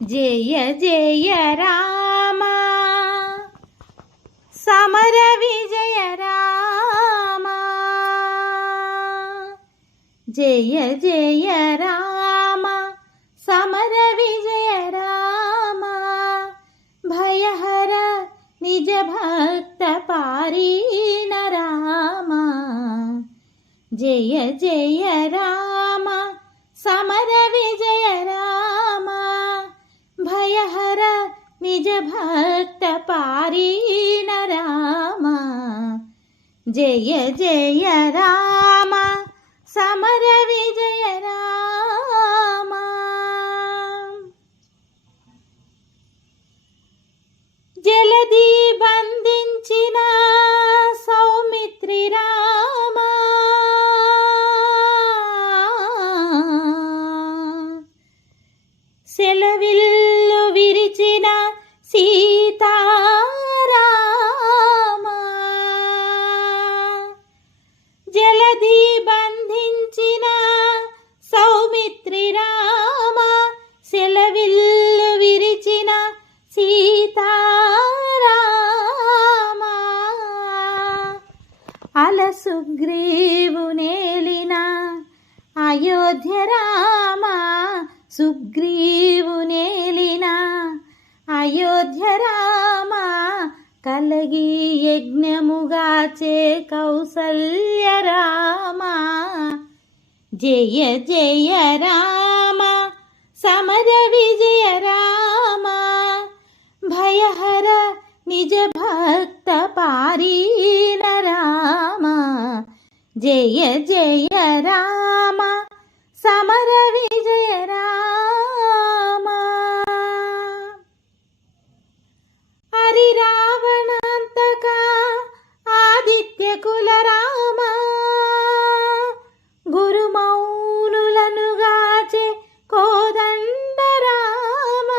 జయ జయ రామ సమర విజయ రామ జయ జయ రామ సమర విజయ రామ భయహర నిజ భక్త పారీణ రామ జయ జయ రామ సమర విజయ రామ భయహర నిజ భక్త పారీణ రామ జయ జయ రామ సమర విజయ రామ జలధి బంధించిన సౌమిత్రి రామ సెలవిల్లు విరిచిన సీతారామ జలధి బంధించిన సౌమిత్రి రామ సెలవిల్లు విరిచిన సీతారామ అలసుగ్రీవు నేలిన అయోధ్య రామ సుగ్రీవు నేలిన అయోధ్య రామ కలగి యజ్ఞముగాచే కౌసల్య రామ జయ జయ రామ సమర విజయ రామ భయహర నిజ భక్త పారీణ రామ జయ జయ రామ సమర విజయ రామ హరి రావణాంతక ఆదిత్య కుల రామ గురుమౌనులను గాచే కోదండ రామ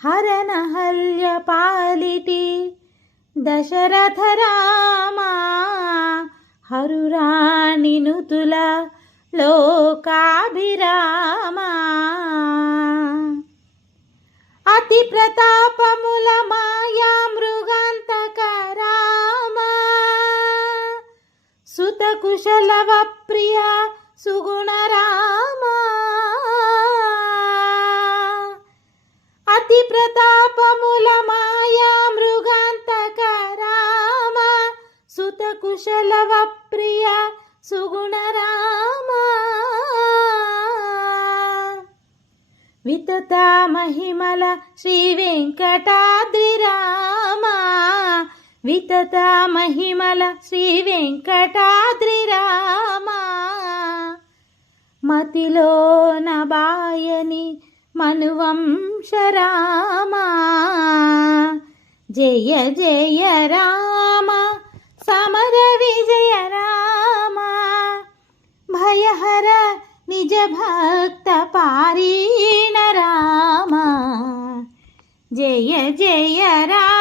హరనహల్య పాలిటి దశరథ రామ హరురాణి నుతుల లోకాభిరామ అతి ప్రతాపముల మాయా మృగాంతక రామ సుత కుశలవ ప్రియ సుగుణ రామ అతి ప్రతాపముల మాయా మృగాంతక రామ సుత కుశలవ ప్రియ సుగుణ రామ వితత మహిమల శ్రీ వెంకటాద్రి రామ వితత మహిమల శ్రీ వెంకటాద్రి రామ మతిలోన బాయని మనువంశ రామ జయ జయ రామ సమర విజయ రామ భయహర నిజ భక్త పారీణ రామ జయ జయ రామ